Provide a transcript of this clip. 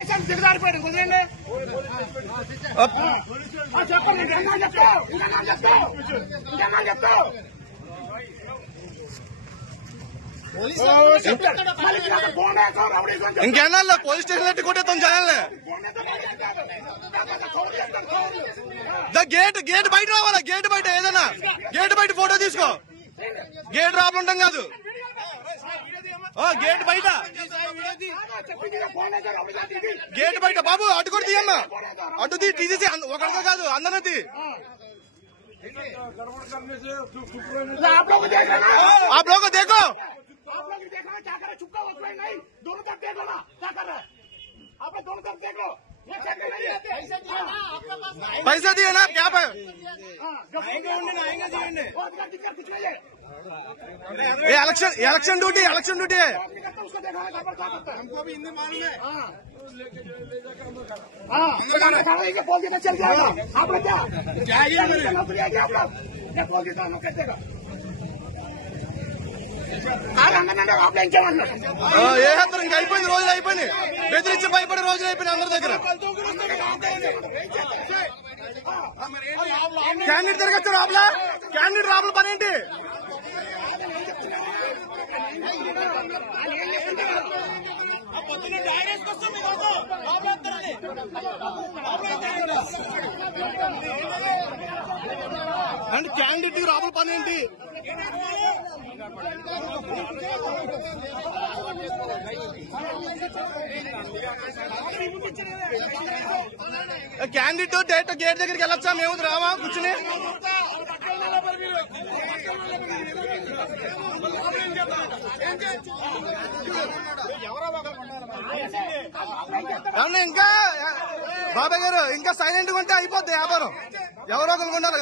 దిగజారిపోయాడు కుదిరండి చెప్పండి చెప్తావు ఇంకేనా పోలీస్ స్టేషన్ ఎట్టి కొట్టేస్తాం జనాల్ని గేట్ బయట రావాలా గేట్ బయట ఏదైనా గేట్ బయట ఫోటో తీసుకో గేట్ రాపలు ఉంటాం కాదు గేట్ బయట గేట్ బయట బాబు అటు కూడా తీయమ్మా అటు తీసి ఒకరితో కాదు అందరూ తీ आप लोग को देखो दोनों तरफ देख लो ना क्या कर रहा है आप लोग दोनों तरफ देख लो पैसा दिए ना क्या पे इलेक्शन ड्यूटी है उसको देखा हमको भी हिंदी मालूम है बोल के चल जाएगा आप लोग क्या आप लोग बोल देता हम लोग कैसे देगा आप लोग ఏ హత్రం ఇంకా అయిపోయింది రోజులు అయిపోయినాయి బెదిరించి భయపడే రోజులు అయిపోయినాయి అందరి దగ్గర క్యాండిడేట్ తిరగచ్చు రాబులా క్యాండిడేట్ రాబుల పని ఏంటి అండ్ క్యాండిడేట్ రాబుల పని ఏంటి క్యాండిడేట్ డైరెక్ట్ గేట్ దగ్గరికి వెళ్ళొచ్చా మేము రామా కూర్చుని ఏమన్నా ఇంకా బాబాయ్ గారు ఇంకా సైలెంట్ గా ఉంటే అయిపోద్ది వ్యాపారం ఎవరో కొనుక్కుంటారు